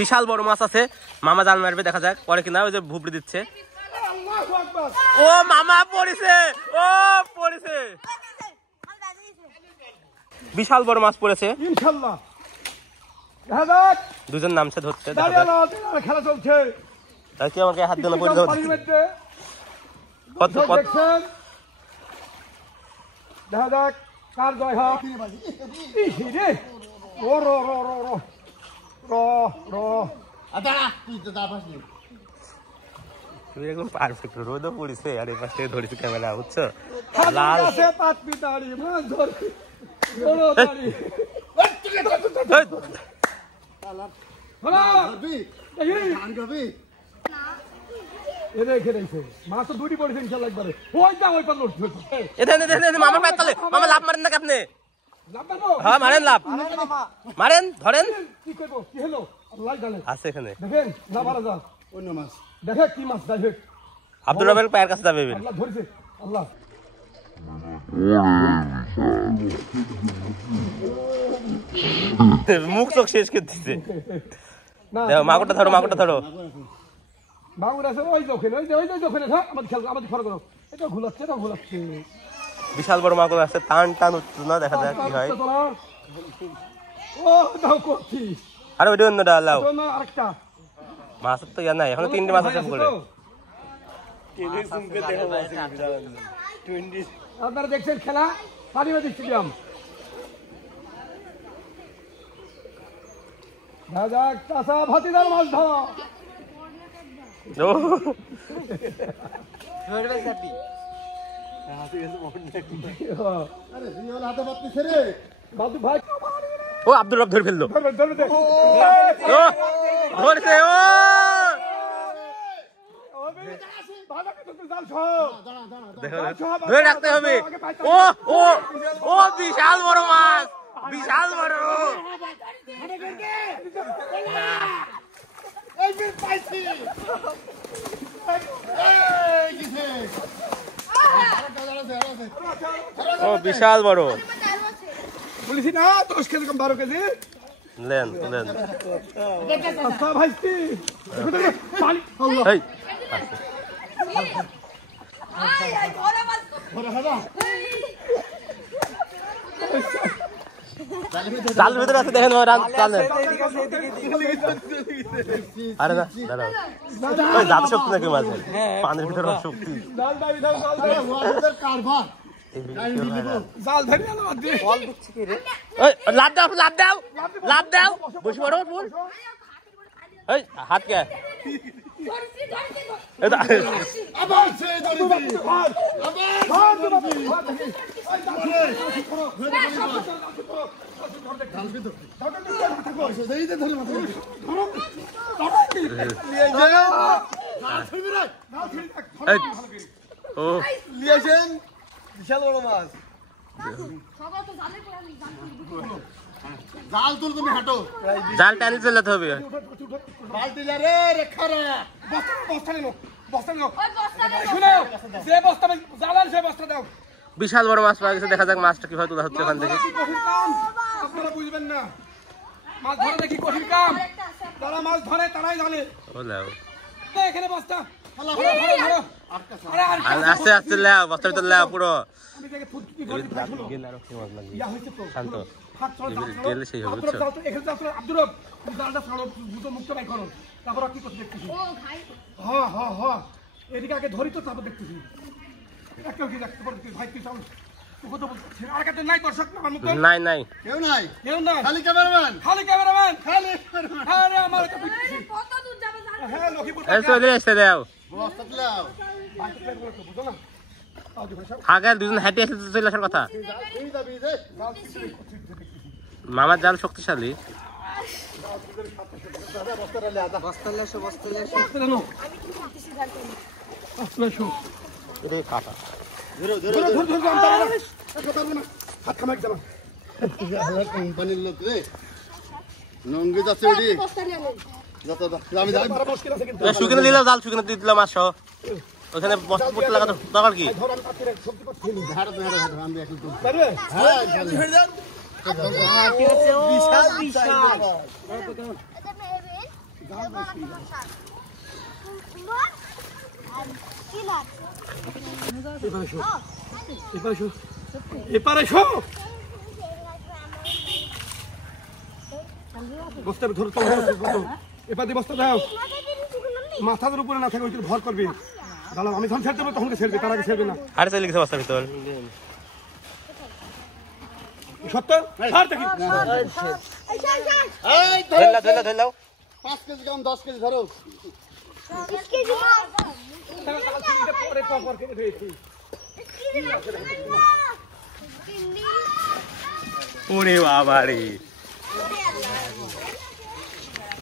বিশাল বড় মাছ আছে, মামা জাল মারবে, দেখা যাক পরে কিনা। ওই যে ভুবড়ি দিচ্ছে। ও মামা পড়েছে, ও পড়েছে, বিশাল বড় মাছ পড়েছে ইনশাআল্লাহ। দুজন নামছে ধরতে, খেলা চলছে। তাই কি আমাকে হাত দিলে পড়ে যাবে? কত কত দেখা যাক কার জয় হয়। ও র র র র র তুই একদম পারফেক্ট। রোদও পড়েছে আর এই পাশ থেকে ধরেছি ক্যামেরা, বুঝছো? লাল পাতপি দাড়ি মাছ ধরে বড় দাড়ি মাছ তো দুটি পড়েছে ইনশাআল্লাহ একবারে। ওই দা ওই পাল্লো মামার পায়ে তলে, মামা লাভ মারেন নাকি আপনি? হ্যাঁ মারেন, লাভ মারেন, ধরেন। কি করবো, কি হলো আল্লাহ জানে। আছে এখানে দেখেন না পারা যা অন্য মাছ দেখে কি মাছ দেখে। আব্দুর রবের পায়ের কাছে যাবে, আল্লাহ ধরেছে আল্লাহ। মুখ চোখ শেষ করে দিচ্ছে। মাগুরটা ধরো, মাগুরটা ধরো। মাগুর আছে ওই দোকানে, ওই দোকানে আমাদের খেলা, আমাদের খরচ করো। এটা ঘুলাচ্ছে, এটা ঘুলাচ্ছে। বিশাল বড় মাগুর আছে, টান টান উঠছে না, দেখা যাক কি হয়। ও দাও করছি। আরে ওইটা অন্যটা লাও। আরেকটা মাছের তো ইয়া নাই, এখন 3টে মাছ আছে করে। আপনারা দেখছেন খেলা পানিবাদী স্টেডিয়াম। চাষা ভাতিদার মাছ ধরা। ও আব্দুর রব ধরে ফেললো, ধরেছে। ও ধরে রাখতে হবে। ও ও ও বিশাল বড় মাছ, বিশাল বড়। ও বিশাল বড়, বলেছি না 10 কেজি কম 12 কেজি লেন লেন। ভাইস্তি জাল ভিতরে আছে, দেখেন। আরে না দাদা, ওই জাল শক্তি নাকি মাঝে, পানির ভিতরে শক্তি। লাভ দাও, লাভ দাও, লাভ দাও, বসে পড়ো। এই হাত কে বিশাল বড় মাছ। জাল তুল, তুমি হাঁটো, জাল টানি চলাতে হবে। বিশাল বড় মাছ পাওয়া গেছে, দেখা যাক মাছটা কিভাবে তোলা হচ্ছে ওখান থেকে। আপনারা বুঝবেন না, মাছ ধরা দেখি কঠিন কাম। যারা মাছ ধরে তারাই জানে। এখানে বস্তা আস্তে আস্তে লাও, বস্তার ভিতর লাও পুরো। সেই হবে, বুঝছো? এদিকে আগে ধরি তো, তারপর দেখতেছি। নাই নাই কেউ নাই, কেউ নাই, খালি ক্যামেরাম্যান, খালি ক্যামেরাম্যান, খালি। আরে আমার এটা কত দূর যাবে জানো? হ্যাঁ লক্ষ্মীপুর এসে দাও। বস্তা দাও, বুঝো না? আগে দুজন হেঁটে এসে চলে আসার কথা। মামার জাল শক্তিশালী। কোম্পানির লোক রে, নঙ্গি যাচ্ছে। শুকিয়ে দিলাম, জাল শুকিয়ে দিলাম মাছ সহ। ওখানে বস্তা পড়তে লাগাতো দরকার কি? এপারে শো বস্তা ধরো তো এপার দিয়ে বস্তা দাও মাথার উপরে না থাকে ওই ভর করবে দাঁড়াও আমি যখন ছেড়ে দেবো তখন ছেড়ে তার আগে ছেড়বে না আরে চলে গেছে বস্তার ভিতর সত্য ছাড় দেখি ধরলাও 5 কেজি কম 10 কেজি ধরো ওরে বাবা রে